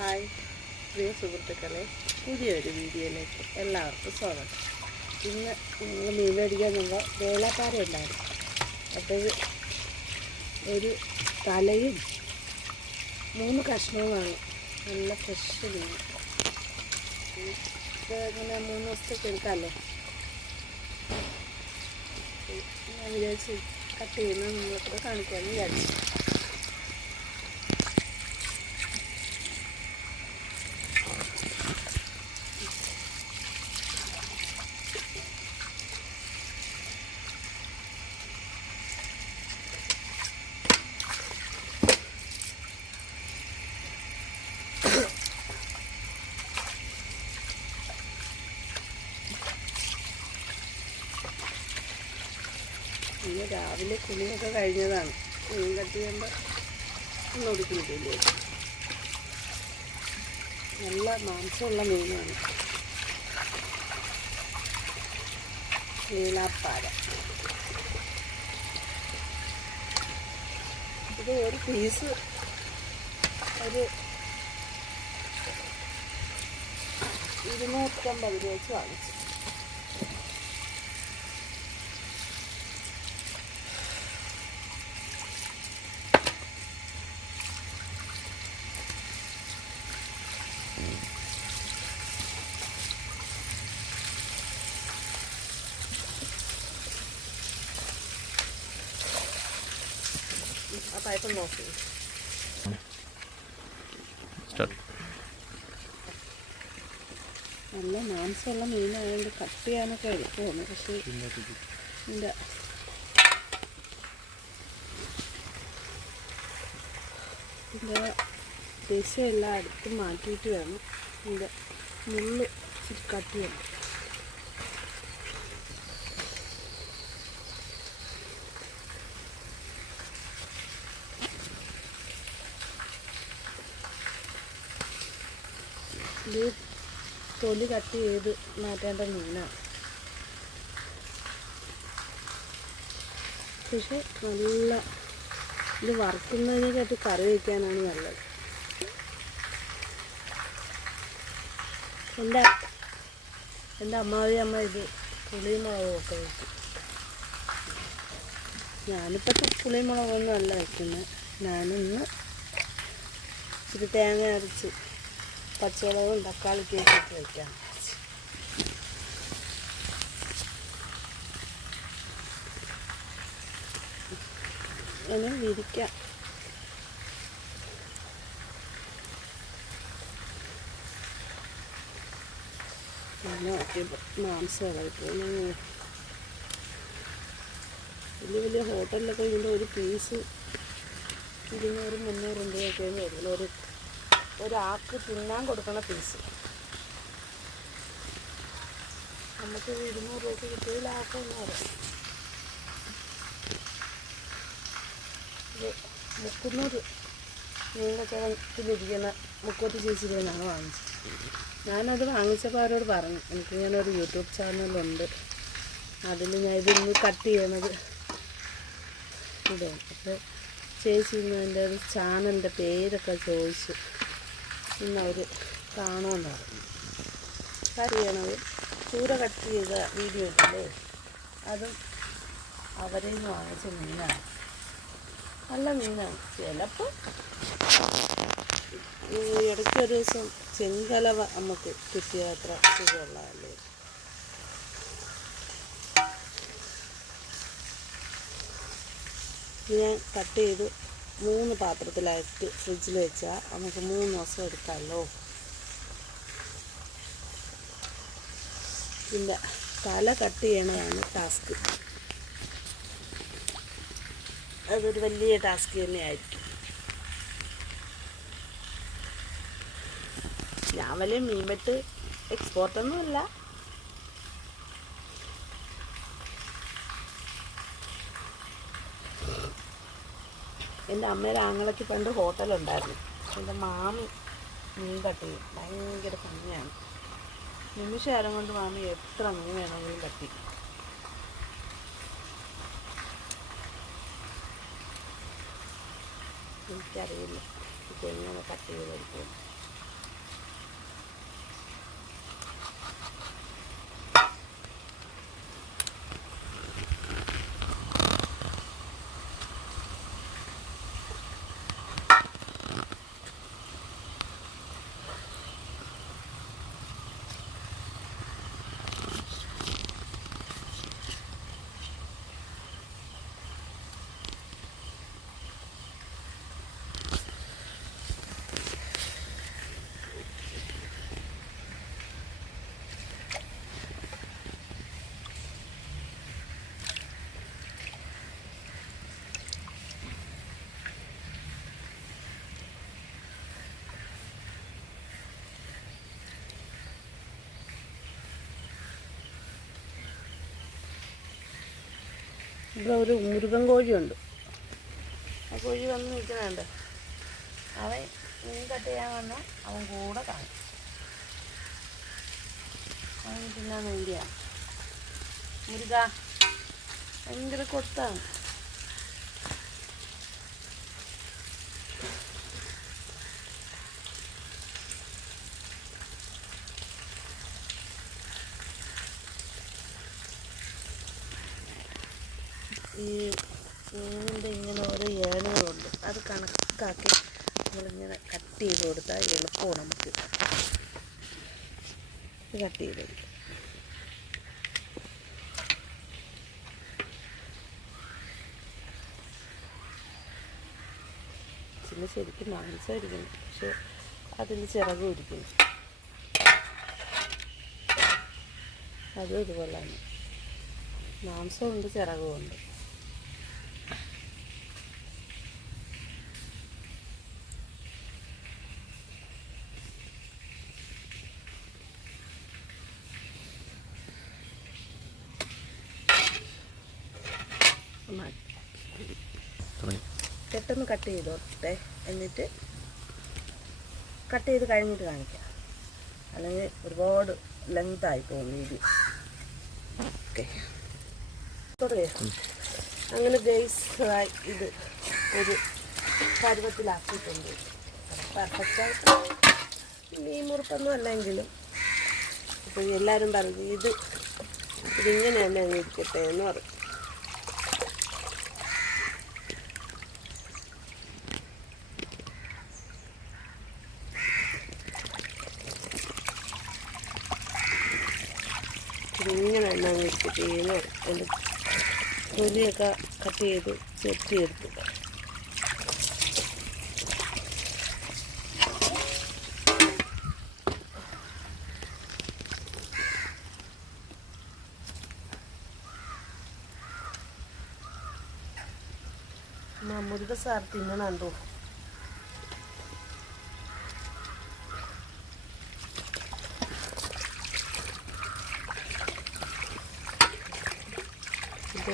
Hi. പ്രിയ സുഹൃത്തുക്കളെ പുതിയൊരു വീഡിയോയിലേക്ക് എല്ലാവർക്കും സ്വാഗതം. ഇന്ന് ഞങ്ങൾ മീൻ മേടിക്കാൻ നിങ്ങൾ വേളപ്പാറ ഉണ്ടായിരുന്നു. അപ്പോൾ ഒരു തലയും മൂന്ന് കഷ്ണവുമാണ് നല്ല ഫ്രഷ് മീൻ. ഇങ്ങനെ മൂന്ന് ദിവസത്തേക്ക് എടുക്കാമല്ലോ ഞാൻ വിചാരിച്ച് കട്ട് ചെയ്യുന്നത് നിങ്ങൾക്കൊക്കെ കാണിക്കാമെന്ന് വിചാരിച്ചു. രാവിലെ കുളിയൊക്കെ കഴിഞ്ഞതാണ്. മീൻ കട്ട് ചെയ്യുമ്പോൾ ഒന്നുകൂടി കുളിക്കില്ലേ നല്ല മാംസമുള്ള മീനാണ്. നീലാപ്പാര ഇത് ഒരു പീസ് ഒരു ഇരുന്നൂറ്റമ്പത് രൂപ വെച്ച് വാങ്ങിച്ചു ആ പൈപ്പ് നോക്കി നല്ല മാംസമുള്ള മീനായതുകൊണ്ട് കട്ട് ചെയ്യാനൊക്കെ എളുപ്പമാണ് പക്ഷേ ഇല്ല. ഇതിന്റെ ദശയെല്ലാം അടുത്ത് മാറ്റിയിട്ട് വേണം. ഇതിന്റെ മുള്ള് ഇച്ചിരി കട്ട് ചെയ്യണം ഇത് തൊലി കട്ട് ചെയ്ത് മാറ്റേണ്ട മീനാണ് പക്ഷെ നല്ല ഇത് വറുക്കുന്നതിനെക്കാട്ടി കറി വയ്ക്കാനാണ് നല്ലത്. എന്റെ എന്റെ അമ്മാവി അമ്മ ഇത് പുളിയും മുളകും ഒക്കെ വയ്ക്കും ഞാനിപ്പോൾ പുളിയും മുളകൊന്നും അല്ല വയ്ക്കുന്നത് ഞാനിന്ന് ഇച്ചിരി തേങ്ങ അരച്ച് പച്ചമുളകും തക്കാളിക്ക് ഇട്ട് വയ്ക്കാം ഇനി വിരിക്കാം. പിന്നെ നോക്കിയപ്പോൾ മാംസമായി പോകുന്നു വലിയ വലിയ ഹോട്ടലിലൊക്കെ ഇതിന്റെ ഒരു പീസ് ഇരുന്നൂറും മുന്നൂറും രൂപയൊക്കെയാണ് വരുന്നത്. ഒരു ഒരാൾക്ക് തിന്നാൻ കൊടുക്കണ പീസ് നമുക്ക് ഇരുന്നൂറ് രൂപ കിട്ടിയ ലാഭമെന്ന് പറയാം. ഇത് മുക്കുന്നൂറ് ഞാൻ വാങ്ങിച്ചത്. ഞാനത് വാങ്ങിച്ചപ്പോൾ അവരോട് പറഞ്ഞു എനിക്ക് ഞാനൊരു യൂട്യൂബ് ചാനലുണ്ട്. അതിൽ ഞാൻ ഇതിന്ന് കട്ട് ചെയ്യണത്. ഇതാണ് അപ്പോൾ ചേച്ചി ഇന്ന് എന്റെ ഒരു ചാനലിന്റെ പേരൊക്കെ ചോദിച്ചു. ഇന്ന് അവർ കാണുമെന്ന് പറഞ്ഞു കറിയണത് ചൂര കട്ട് ചെയ്ത വീഡിയോ ഇല്ലേ അതും അവരിൽ നിന്ന് വാങ്ങിച്ച മീനാണ്. നല്ല മീനാണ്. ചിലപ്പോൾ ഈ ഇടയ്ക്ക് ഒരു ദിവസം ചെങ്കലവ നമുക്ക് കിട്ടിയ അത്ര സുഖമുള്ളതല്ലേ? ഞാൻ കട്ട് ചെയ്ത് മൂന്ന് പാത്രത്തിലായിട്ട് ഫ്രിഡ്ജിൽ വെച്ചാൽ നമുക്ക് മൂന്ന് ദിവസം എടുക്കാമല്ലോ ഇതിന്റെ തല കട്ട് ചെയ്യണതാണ് ടാസ്ക്. അതൊരു വലിയ ടാസ്ക് തന്നെയായിരിക്കും. ഞാൻ വലിയ മീൻവെട്ട് എക്സ്പോർട്ടൊന്നും എന്റെ അമ്മയുടെ ആങ്ങളയ്ക്ക് പണ്ട് ഹോട്ടലുണ്ടായിരുന്നു. എന്റെ മാമി മീൻ കട്ട് ഭയങ്കര ഭംഗിയാണ്. നിമിഷം കൊണ്ട് മാമി എത്ര മീൻ വേണമെങ്കിലും കട്ടി എനിക്കറിയില്ല. ഇത് എങ്ങനെ കട്ട് ചെയ്തെടുക്കും ഇവിടെ ഒരു മുരുകൻ കോഴിയുണ്ട്. ആ കോഴി വന്ന് നിൽക്കുന്നുണ്ട്. അവൻ മീൻ കട്ട് ചെയ്യാൻ വന്ന അവൻ കൂടെ കാണും. അവൻ തിന്നാൻ വേണ്ടിയാണ് മുരുക ഭയങ്കര കൊത്താണ്. ഈ പൂവിന്റെ ഇങ്ങനെ ഓരോ ഏണുകളുണ്ട് അത് കണക്കാക്കി നമ്മളിങ്ങനെ കട്ട് ചെയ്ത് കൊടുത്താൽ എളുപ്പമാണ് നമുക്ക് കട്ട് ചെയ്ത് കൊടുക്കും. ശരിക്കും മാംസമായിരിക്കും പക്ഷെ അതിന് ചിറകും ഇരിക്കും അതും ഇതുപോലെയാണ്. മാംസമുണ്ട് ചിറകുമുണ്ട്. പെട്ടെന്ന് കട്ട് ചെയ്തോട്ടെ എന്നിട്ട് കട്ട് ചെയ്ത് കഴിഞ്ഞിട്ട് കാണിക്കാം. അല്ലെങ്കിൽ ഒരുപാട് ലെങ്തായി പോകും വീഡിയോ ഓക്കെ. അങ്ങനെ ബേസ് ഇത് ഒരു പരുവത്തിലാക്കിയിട്ടുണ്ട്. പെർഫെക്റ്റായിട്ട് മീൻ മുറുപ്പൊന്നും അല്ലെങ്കിലും ഇപ്പോൾ എല്ലാവരും പറഞ്ഞു ഇത് ഇതിങ്ങനെ തന്നെ അങ്ങ് ഇരിക്കട്ടെ എന്ന് പറയും. ഇതിങ്ങനെ എണ്ണ വെച്ചിട്ട് ഇരിക്കട്ടെ അതിന്റെ തൊലിയൊക്കെ കട്ട് ചെയ്ത് ചെത്തിയെടുത്തു മുരുക സാർ തിന്നണുണ്ടോ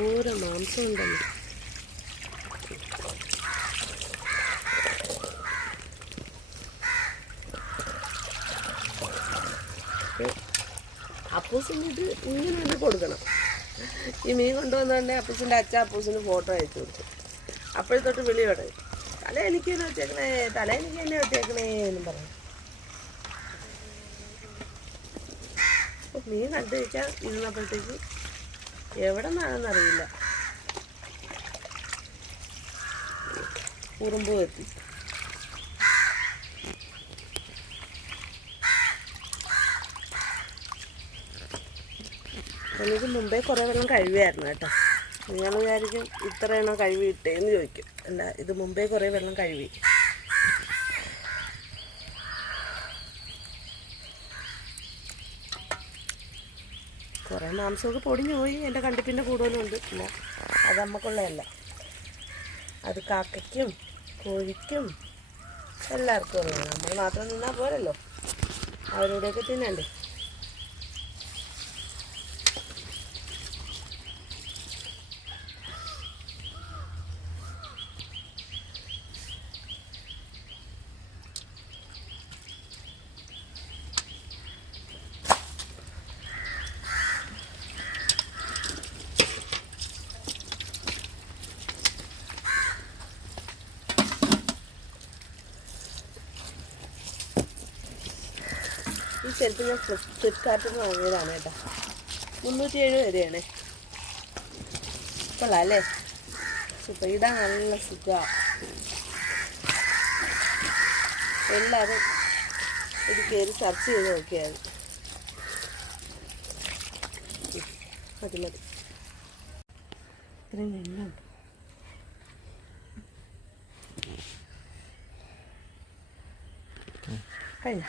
എന്തോരം മാംസം ഉണ്ടല്ലോ അപ്പൂസിന് ഇത് ഇങ്ങനെ ഇത് കൊടുക്കണം. ഈ മീൻ കൊണ്ടുവന്നുകൊണ്ട് അപ്പൂസിന്റെ അച്ഛൻ അപ്പൂസിന് ഫോട്ടോ അയച്ചു കൊടുത്തു. അപ്പോഴത്തൊട്ട് വിളി തല എനിക്ക് തന്നെ വെച്ചേക്കണേ തല എനിക്ക് തന്നെ വെച്ചേക്കണേ എന്നും പറഞ്ഞു. മീൻ കണ്ടു വെച്ചാൽ ഇരുന്നപ്പോഴത്തേക്ക് എവിടെ നിന്നാണെന്നറിയില്ല ഉറുമ്പ് എത്തി എനിക്ക് മുമ്പേ കുറേ വെള്ളം കഴിവായിരുന്നു കേട്ടോ. നിങ്ങൾ വിചാരിക്കും ഇത്രയാണോ കഴിവ് ഇട്ടേന്ന് ചോദിക്കും. അല്ല ഇത് മുമ്പേ കുറേ വെള്ളം കഴിവി കുറേ മാംസമൊക്കെ പൊടിഞ്ഞു പോയി. എന്റെ കണ്ടിപ്പിന്റെ കൂടുതലുണ്ട് പിന്നെ അത് നമുക്കുള്ളതല്ല അത് കാക്കയ്ക്കും കോഴിക്കും എല്ലാവർക്കും ഉള്ളതാണ്. നമ്മൾ മാത്രം നിന്നാൽ പോരല്ലോ. അവരോടെയൊക്കെ തിന്നണ്ടേ? ചെരുപ്പ് ഞാൻ ഫ്ലിപ്കാർട്ടിൽ നിന്ന് വാങ്ങിയതാണ് കേട്ടോ. മുന്നൂറ്റി എഴുപത് വരെയാണ് കൊള്ളാം അല്ലേ സൂപ്പർ. ഇതാ നല്ല സുഖമാണ് എല്ലാവരും ഇത് കയറി സെർച്ച് ചെയ്ത് നോക്കിയാൽ മതി. മതി ഇത്രയും എണ്ണുണ്ട് കഴിഞ്ഞ?